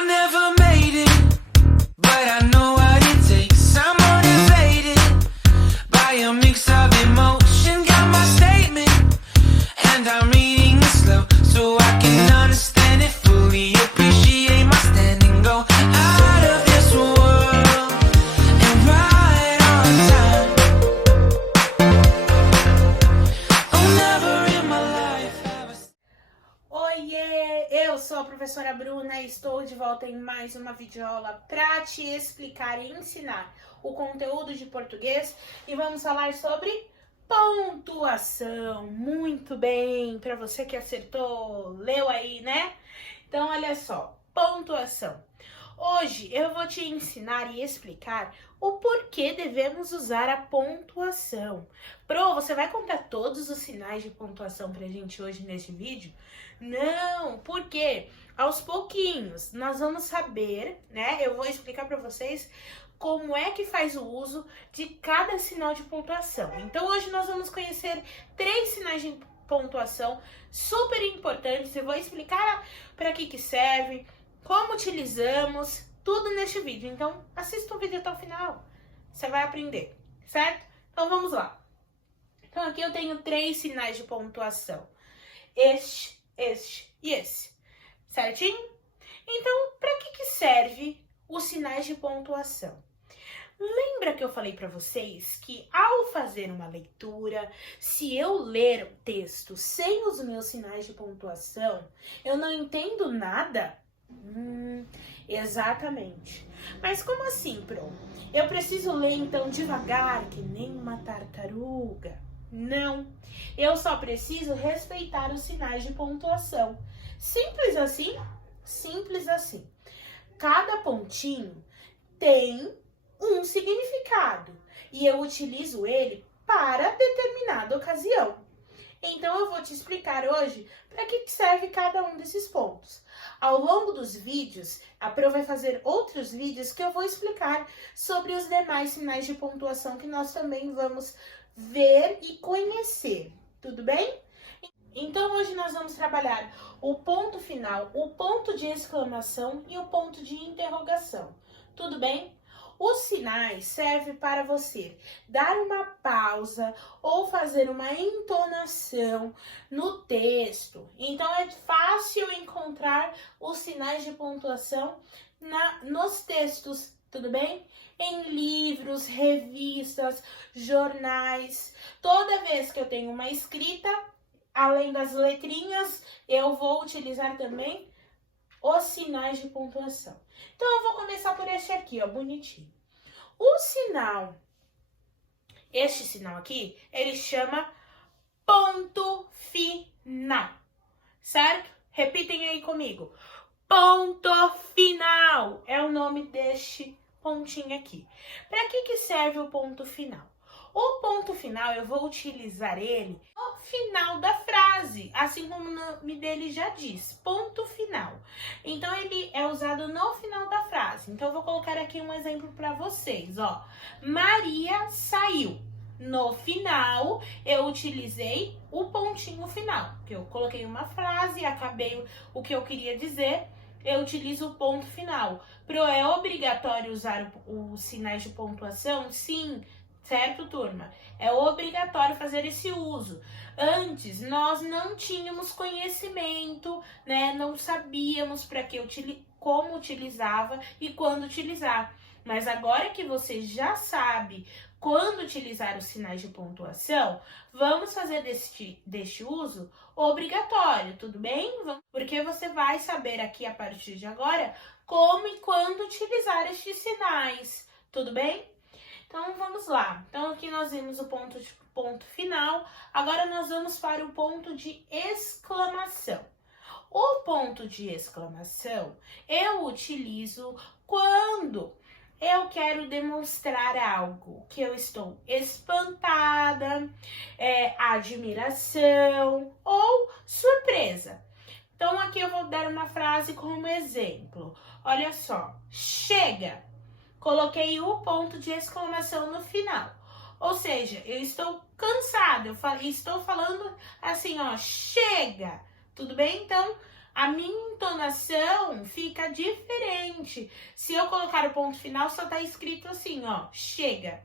I never made it, but I know what it takes. I'm motivated by a mix of emotion. Got my statement, and I'm reading it slow so I can understand it fully. Appreciate my standing, go out of this world and right on time. Oh, never in my life have I... Oiê, eu sou a professora Bruna e estou de volta em mais uma videoaula para te explicar e ensinar o conteúdo de português e vamos falar sobre pontuação. Muito bem, para você que acertou, leu aí, né? Então, olha só, pontuação. Hoje eu vou te ensinar e explicar o porquê devemos usar a pontuação. Pro, você vai contar todos os sinais de pontuação pra gente hoje neste vídeo? Não, porque aos pouquinhos nós vamos saber, né? Eu vou explicar pra vocês como é que faz o uso de cada sinal de pontuação. Então hoje nós vamos conhecer 3 sinais de pontuação super importantes. Eu vou explicar para que serve, como utilizamos, tudo neste vídeo. Então assista o vídeo até o final, você vai aprender, certo? Então vamos lá. Então aqui eu tenho 3 sinais de pontuação. Este e esse, certinho? Então, para que serve os sinais de pontuação? Lembra que eu falei para vocês que ao fazer uma leitura, se eu ler o texto sem os meus sinais de pontuação, eu não entendo nada? Exatamente. Mas como assim, Pro? Eu preciso ler então devagar, que nem uma tartaruga? Não, eu só preciso respeitar os sinais de pontuação. Simples assim? Simples assim. Cada pontinho tem um significado e eu utilizo ele para determinada ocasião. Então eu vou te explicar hoje para que serve cada um desses pontos. Ao longo dos vídeos, a Pro vai fazer outros vídeos que eu vou explicar sobre os demais sinais de pontuação que nós também vamos ver e conhecer, tudo bem? Então hoje nós vamos trabalhar o ponto final, o ponto de exclamação e o ponto de interrogação, tudo bem? Os sinais servem para você dar uma pausa ou fazer uma entonação no texto. Então é fácil encontrar os sinais de pontuação nos textos, tudo bem? Em livros, revistas, jornais. Toda vez que eu tenho uma escrita, além das letrinhas, eu vou utilizar também os sinais de pontuação. Então, eu vou começar por este aqui, ó, bonitinho. Este sinal aqui, ele chama ponto final, certo? Repitem aí comigo. Ponto final é o nome deste pontinho aqui. Para que serve o ponto final? O ponto final, eu vou utilizar ele no final da frase, assim como o nome dele já diz, ponto final. Então, ele é usado no final da frase. Então, eu vou colocar aqui um exemplo para vocês, ó. Maria saiu. No final, eu utilizei o pontinho final, que eu coloquei uma frase, acabei o que eu queria dizer, eu utilizo o ponto final. Pro, é obrigatório usar os sinais de pontuação? Sim. Certo, turma? É obrigatório fazer esse uso. Antes, nós não tínhamos conhecimento, né? Não sabíamos como utilizava e quando utilizar. Mas agora que você já sabe quando utilizar os sinais de pontuação, vamos fazer deste uso obrigatório, tudo bem? Porque você vai saber aqui a partir de agora como e quando utilizar estes sinais, tudo bem? Então, vamos lá. Então, aqui nós vimos o ponto final. Agora, nós vamos para o ponto de exclamação. O ponto de exclamação eu utilizo quando eu quero demonstrar algo, que eu estou espantada, admiração ou surpresa. Então, aqui eu vou dar uma frase como exemplo. Olha só, chega! Coloquei o ponto de exclamação no final. Ou seja, eu estou cansada, estou falando assim, ó, chega! Tudo bem? Então, a minha entonação fica diferente. Se eu colocar o ponto final, só tá escrito assim, ó, chega.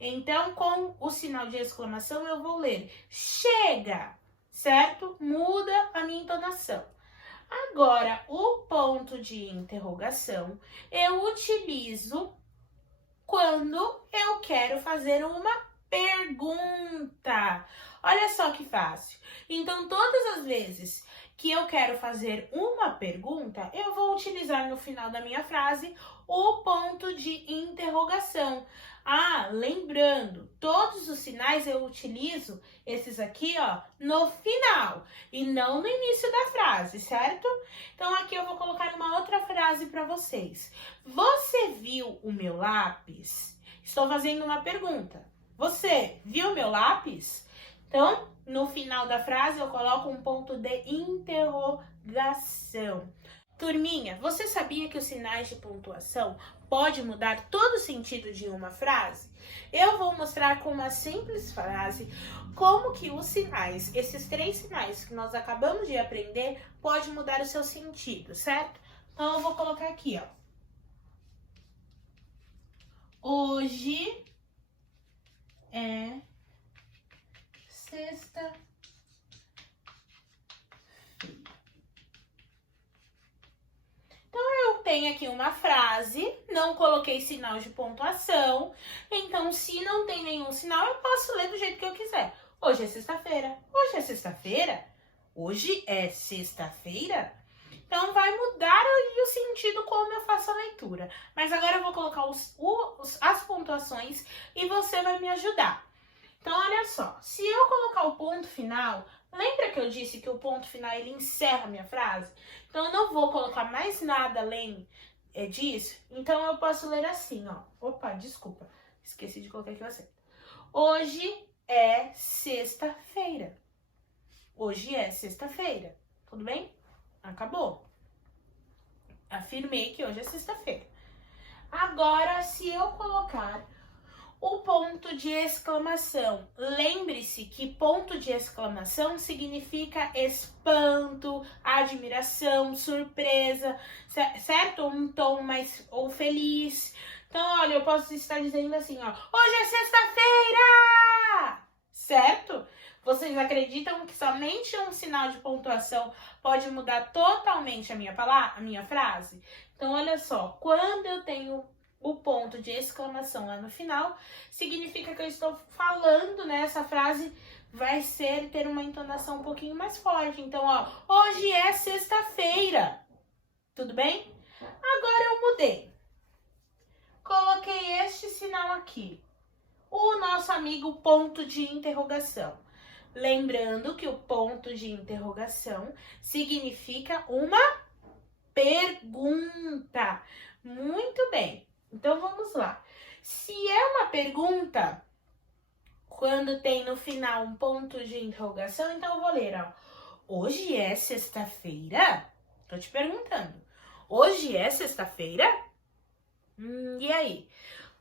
Então, com o sinal de exclamação, eu vou ler chega, certo? Muda a minha entonação. Agora, o ponto de interrogação eu utilizo quando eu quero fazer uma pergunta. Olha só que fácil. Então, todas as vezes que eu quero fazer uma pergunta, eu vou utilizar no final da minha frase o ponto de interrogação. Ah, lembrando, todos os sinais eu utilizo esses aqui, ó, no final e não no início da frase, certo? Então, aqui eu vou colocar uma outra frase para vocês. Você viu o meu lápis? Estou fazendo uma pergunta. Você viu meu lápis? Então, no final da frase, eu coloco um ponto de interrogação. Turminha, você sabia que os sinais de pontuação podem mudar todo o sentido de uma frase? Eu vou mostrar com uma simples frase como que os sinais, esses 3 sinais que nós acabamos de aprender, podem mudar o seu sentido, certo? Então, eu vou colocar aqui, ó. Hoje é sexta-feira. Então, eu tenho aqui uma frase, não coloquei sinal de pontuação, então, se não tem nenhum sinal, eu posso ler do jeito que eu quiser. Hoje é sexta-feira. Hoje é sexta-feira? Hoje é sexta-feira? Então, vai mudar aí o sentido como eu faço a leitura. Mas agora eu vou colocar as pontuações e você vai me ajudar. Então, olha só. Se eu colocar o ponto final, lembra que eu disse que o ponto final ele encerra a minha frase? Então, eu não vou colocar mais nada além disso. Então, eu posso ler assim, ó. Opa, desculpa. Esqueci de colocar aqui o acento. Hoje é sexta-feira. Hoje é sexta-feira. Tudo bem? Acabou. Afirmei que hoje é sexta-feira. Agora, se eu colocar o ponto de exclamação, lembre-se que ponto de exclamação significa espanto, admiração, surpresa, certo? Um tom mais ou feliz. Então, olha, eu posso estar dizendo assim, ó, hoje é sexta-feira! Certo? Vocês acreditam que somente um sinal de pontuação pode mudar totalmente a minha frase? Então, olha só, quando eu tenho o ponto de exclamação lá no final, significa que eu estou falando, né? Essa frase vai ter uma entonação um pouquinho mais forte. Então, ó, hoje é sexta-feira. Tudo bem? Agora eu mudei. Coloquei este sinal aqui. O nosso amigo ponto de interrogação. Lembrando que o ponto de interrogação significa uma pergunta. Muito bem. Então, vamos lá. Se é uma pergunta, quando tem no final um ponto de interrogação, então eu vou ler, ó. Hoje é sexta-feira? Tô te perguntando. Hoje é sexta-feira? E aí?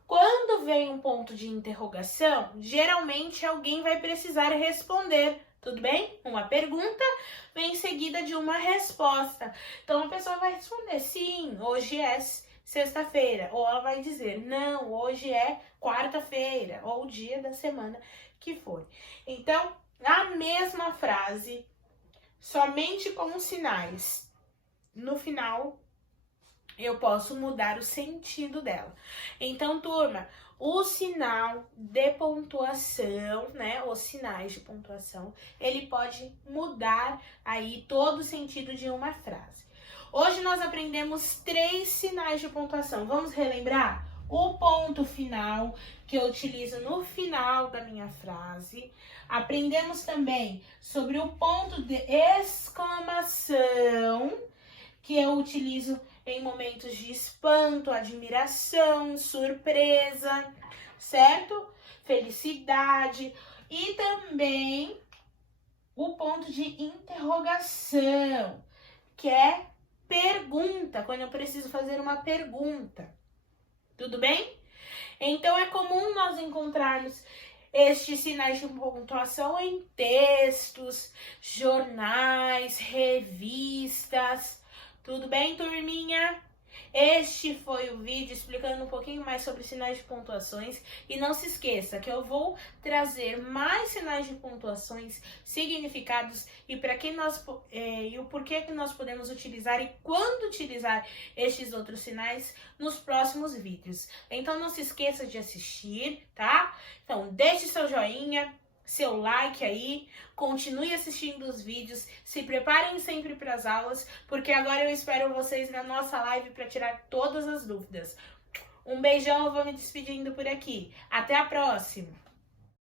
Quando vem um ponto de interrogação, geralmente alguém vai precisar responder, tudo bem? Uma pergunta vem seguida de uma resposta. Então, a pessoa vai responder, sim, hoje é sexta-feira. Ou ela vai dizer, não, hoje é quarta-feira, ou o dia da semana que for. Então, na mesma frase, somente com os sinais, no final, eu posso mudar o sentido dela. Então, turma, o sinal de pontuação, né, os sinais de pontuação, ele pode mudar aí todo o sentido de uma frase. Hoje nós aprendemos 3 sinais de pontuação. Vamos relembrar? O ponto final, que eu utilizo no final da minha frase. Aprendemos também sobre o ponto de exclamação, que eu utilizo em momentos de espanto, admiração, surpresa, certo? Felicidade. E também o ponto de interrogação, que é pergunta, quando eu preciso fazer uma pergunta. Tudo bem? Então, é comum nós encontrarmos estes sinais de pontuação em textos, jornais, revistas. Tudo bem, turminha? Este foi o vídeo explicando um pouquinho mais sobre sinais de pontuações. E não se esqueça que eu vou trazer mais sinais de pontuações, significados e para que nós e o porquê que nós podemos utilizar e quando utilizar estes outros sinais nos próximos vídeos. Então não se esqueça de assistir, tá? Então deixe seu joinha, seu like aí, continue assistindo os vídeos, se preparem sempre para as aulas, porque agora eu espero vocês na nossa live para tirar todas as dúvidas. Um beijão, eu vou me despedindo por aqui. Até a próxima!